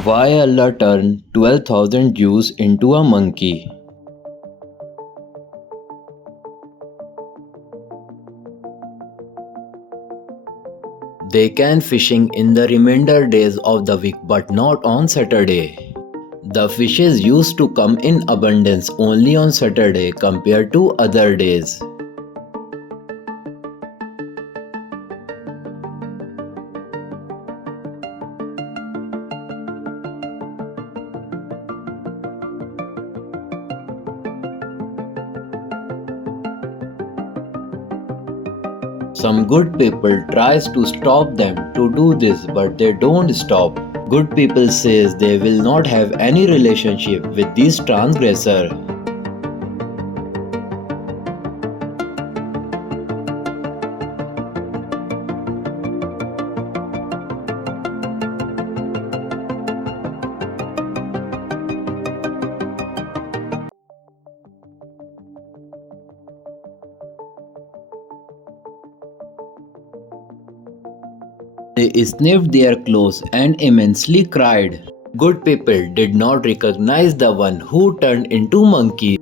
Why Allah turned 12,000 Jews into a monkey? They can fishing in the remainder days of the week but not on Saturday. The fishes used to come in abundance only on Saturday compared to other days. Some good people tries to stop them to do this but they don't stop. Good people says they will not have any relationship with this transgressor. They sniffed their clothes and immensely cried. Good people did not recognize the one who turned into monkey.